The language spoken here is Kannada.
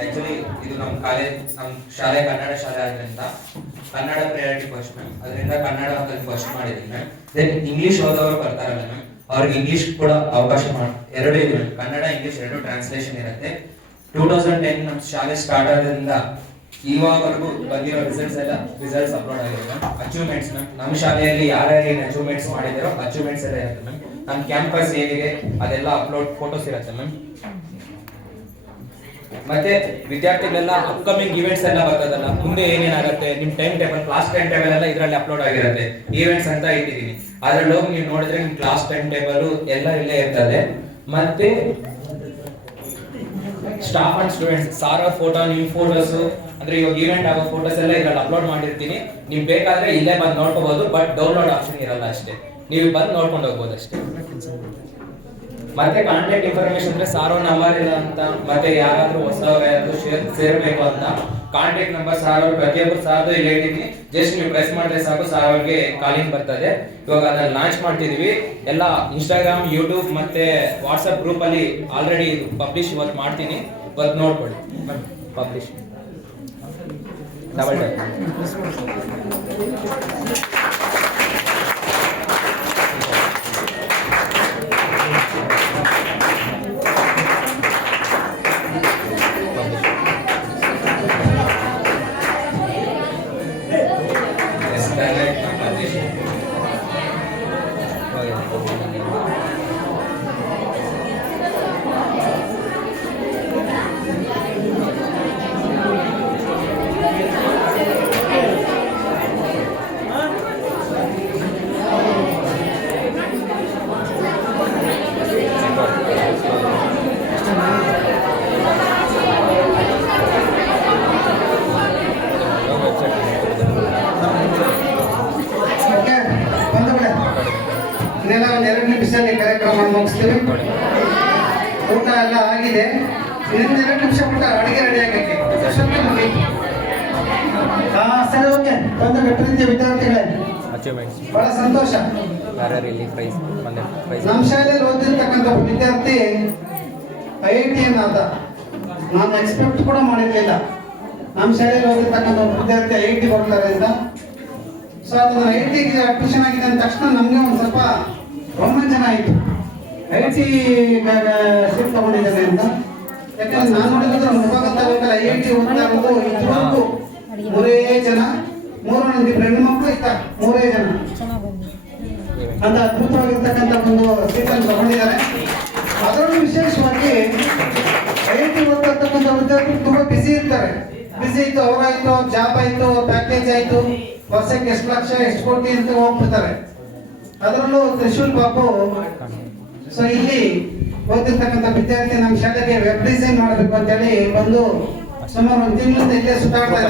ಆಕ್ಚುಲಿ ಇದು ನಮ್ಮ ಕಾಲೇಜ್ ನಮ್ಮ ಶಾಲೆ ಕನ್ನಡ ಶಾಲೆ ಆದ್ರಿಂದ ಕನ್ನಡ ಪ್ರಯಾರಿಟಿ ಫಸ್ಟ್ ಮ್ಯಾಮ್. ಅದರಿಂದ ಕನ್ನಡ ಫಸ್ಟ್ ಮಾಡಿದ್ದೀನಿ ಮ್ಯಾಮ್. ದೆನ್ ಇಂಗ್ಲಿಷ್ ಓದೋರು ಬರ್ತಾರಲ್ಲ ಮ್ಯಾಮ್, ಅವ್ರಿಗೆ ಇಂಗ್ಲಿಷ್ ಕೂಡ ಅವಕಾಶ ಎರಡೂ ಇದೆ ಮ್ಯಾಮ್. ಕನ್ನಡ ಇಂಗ್ಲಿಷ್ ಎರಡು ಟ್ರಾನ್ಸ್ಲೇಷನ್ ಇರುತ್ತೆ. 2010 ನಮ್ಮ ಶಾಲೆ ಸ್ಟಾರ್ಟ್ ಆದ್ರಿಂದ ಇವಾಗವರೆಗೂ ಬಂದಿರೋ ರಿಸಲ್ಟ್ಸ್ ಅಪ್ಲೋಡ್ ಆಗಿದೆ ಮ್ಯಾಮ್. ಅಚೀವ್ಮೆಂಟ್ಸ್ ಮ್ಯಾಮ್, ನಮ್ಮ ಶಾಲೆಯಲ್ಲಿ ಯಾರ್ಯಾರು ಅಚೀವ್ಮೆಂಟ್ಸ್ ಮಾಡಿದಾರೋ ಅಚೀವ್ಮೆಂಟ್ಸ್ ಎಲ್ಲ ಇರುತ್ತೆ ಮ್ಯಾಮ್. ನಮ್ಮ ಕ್ಯಾಂಪಸ್ ಹೇಗಿದೆ ಅದೆಲ್ಲ ಅಪ್ಲೋಡ್ ಫೋಟೋಸ್ ಇರುತ್ತೆ ಮ್ಯಾಮ್. ಮತ್ತೆ ವಿದ್ಯಾರ್ಥಿಗಳೆಲ್ಲ ಅಪ್ಕಮಿಂಗ್ ಇವೆಂಟ್ಸ್ ಎಲ್ಲ ಬರ್ತದಲ್ಲ, ಮುಂದೆ ಏನೇನಾಗುತ್ತೆ ನಿಮ್ time table, class time table ಎಲ್ಲ ಇದರಲ್ಲಿ ಅಪ್ಲೋಡ್ ಆಗಿರುತ್ತೆ. ಈವೆಂಟ್ಸ್ ಅಂತ ಇಟ್ಟಿದ್ದೀನಿ, ಅದ್ರಲ್ಲಿ ಹೋಗಿ ನೀವು ನೋಡಿದ್ರೆ ನಿಮ್ ಕ್ಲಾಸ್ ಟೈಮ್ ಟೇಬಲ್ ಎಲ್ಲ ಇಲ್ಲೇ ಇರ್ತದೆ. ಮತ್ತೆ staff and students sir photo, ನಿಮ್ ಫೋಟೋಸ್ ಅಂದ್ರೆ ಇವಾಗ ಈವೆಂಟ್ ಆಗೋ ಫೋಟೋಸ್ ಎಲ್ಲ ಇದ್ರಲ್ಲಿ ಅಪ್ಲೋಡ್ ಮಾಡಿರ್ತೀನಿ. ನೀವು ಬೇಕಾದ್ರೆ ಇಲ್ಲೇ ಬಂದು ನೋಡ್ಕೋಬಹುದು, ಬಟ್ ಡೌನ್ಲೋಡ್ ಆಪ್ಷನ್ ಇರಲ್ಲ ಅಷ್ಟೇ, ನೀವು ಬಂದು ನೋಡ್ಕೊಂಡು ಹೋಗ್ಬೋದು ಅಷ್ಟೇ. ಮತ್ತೆ ಕಾಂಟ್ಯಾಕ್ಟ್ ಇನ್ಫಾರ್ಮೇಶನ್ ಅಂದ್ರೆ ಸಾರೋ ನಂಬರ್ ಇಲ್ಲ ಅಂತ, ಮತ್ತೆ ಯಾರಾದ್ರೂ ಹೊಸವರು ಯಾರಾದ್ರೂ ಸೇರ್ಬೇಕು ಅಂತ ಕಾಂಟ್ಯಾಕ್ಟ್ ನಂಬರ್ ಸಾರ್ ಅವ್ರು ಪ್ರತಿಯೊಬ್ಬರು ಸಾರ್ದು ಇಲ್ಲಿ ಇಟ್ಟಿದ್ದೀನಿ. ಜಸ್ಟ್ ನೀವು ಪ್ರೆಸ್ ಮಾಡಿದ್ರೆ ಸಾಕು ಸಾರ್ ಅವ್ರಿಗೆ ಕಾಲಿಂಗ್ ಬರ್ತದೆ. ಇವಾಗ ಅದನ್ನ ಲಾಂಚ್ ಮಾಡ್ತಿದೀವಿ ಎಲ್ಲ ಇನ್ಸ್ಟಾಗ್ರಾಮ್, ಯೂಟ್ಯೂಬ್ ಮತ್ತೆ ವಾಟ್ಸ್ಆಪ್ ಗ್ರೂಪ್ ಅಲ್ಲಿ ಆಲ್ರೆಡಿ ಪಬ್ಲಿಷ್ ಇವತ್ತು ಮಾಡ್ತೀನಿ, ಇವತ್ತು ನೋಡ್ಕೊಳ್ಳಿ. ಪಬ್ಲಿಷ್ ಡಬಲ್ ಟೈಪ್ ಒಂದೆರಡು ನಿಮಿಷದಲ್ಲಿ ಕಾರ್ಯಕ್ರಮ ಮುಗಿಸ್ತೀವಿ. ಊಟ ಎಲ್ಲ ಆಗಿದೆ, ಇನ್ನೊಂದು 2 ನಿಮಿಷ ಊಟ ಅಡಿಗೆ ರೆಡಿ ಆಗಕ್ಕೆ. ಸರಿ, ಓಕೆ. ಬಂದ ಪ್ರೀತಿಯ ವಿದ್ಯಾರ್ಥಿಗಳೇ, ಬಹಳ ಸಂತೋಷ. ನಮ್ಮ ಶಾಲೆಯಲ್ಲಿ ಓದಿರ್ತಕ್ಕಂಥ ವಿದ್ಯಾರ್ಥಿ IIT ಆದ, ನಾನು ಎಕ್ಸ್ಪೆಕ್ಟ್ ಕೂಡ ಮಾಡಿರ್ಲಿಲ್ಲ. ನಮ್ಮ ಶಾಲೆಯಲ್ಲಿ ಓದಿರ್ತಕ್ಕಂಥ ವಿದ್ಯಾರ್ಥಿ IIT ಬರ್ತಾರೆ ಅಂತ. ಸೊ ಅದು IIT ಅಡ್ಮಿಷನ್ ಆಗಿದೆ ಅಂದ ತಕ್ಷಣ ನಮ್ಗೆ ಒಂದು ಸ್ವಲ್ಪ ರೋಮಾಂಚನ ಆಯಿತು. IIT ಸೀಟ್ ತಗೊಂಡಿದ್ದೇನೆ ಅಂತ. ಯಾಕಂದ್ರೆ ನಾನು ನೋಡಿದ್ರೆ ವಿಭಾಗ ತಾಲೂಕಲ್ಲಿ IIT ಓದ್ತಾ ಇರೋದು ಇದುವರೆಗೂ 3 ಜನ, 3 ಮಂದಿ ಹೆಣ್ಣು ಮಕ್ಕಳು ಇರ್ತಾರೆ, 3 ಜನ ಅಂತ ಅದ್ಭುತವಾಗಿರ್ತಕ್ಕಂಥ ಒಂದು ಸೀಟನ್ನು ತಗೊಂಡಿದ್ದಾರೆ. ಅದರಲ್ಲೂ ವಿಶೇಷವಾಗಿ IIT ಓದ್ತಕ್ಕಂಥ ವಿದ್ಯಾರ್ಥಿಗಳು ತುಂಬಾ ಬಿಸಿ ಇರ್ತಾರೆ. ಬಿಸಿ ಇತ್ತು, ಅವರಾಯ್ತು, ಜಾಬ್ ಆಯ್ತು, ಪ್ಯಾಕೇಜ್ ಆಯ್ತು, ವರ್ಷಕ್ಕೆ ಎಷ್ಟು ಲಕ್ಷ ಎಷ್ಟು ಕೋಟಿ ಅಂತ ಹೋಗ್ಬಿಡ್ತಾರೆ. ಅದರಲ್ಲೂ ತ್ರಿಶೂಲ್ ಬಾಬು ಸೊ ಇಲ್ಲಿ ಓದಿರ್ತಕ್ಕಂಥ ವಿದ್ಯಾರ್ಥಿ ನಮ್ಮ ಶಾಲೆಗೆ ವೆಬ್ ಡಿಸೈನ್ ಮಾಡಬೇಕು ಅಂತೇಳಿ ಬಂದು ಸುಮಾರು 1 ತಿಂಗಳಿಂದ ಇಲ್ಲೇ ಸುತ್ತಾಡ್ತಾ ಇದ್ದಾರೆ.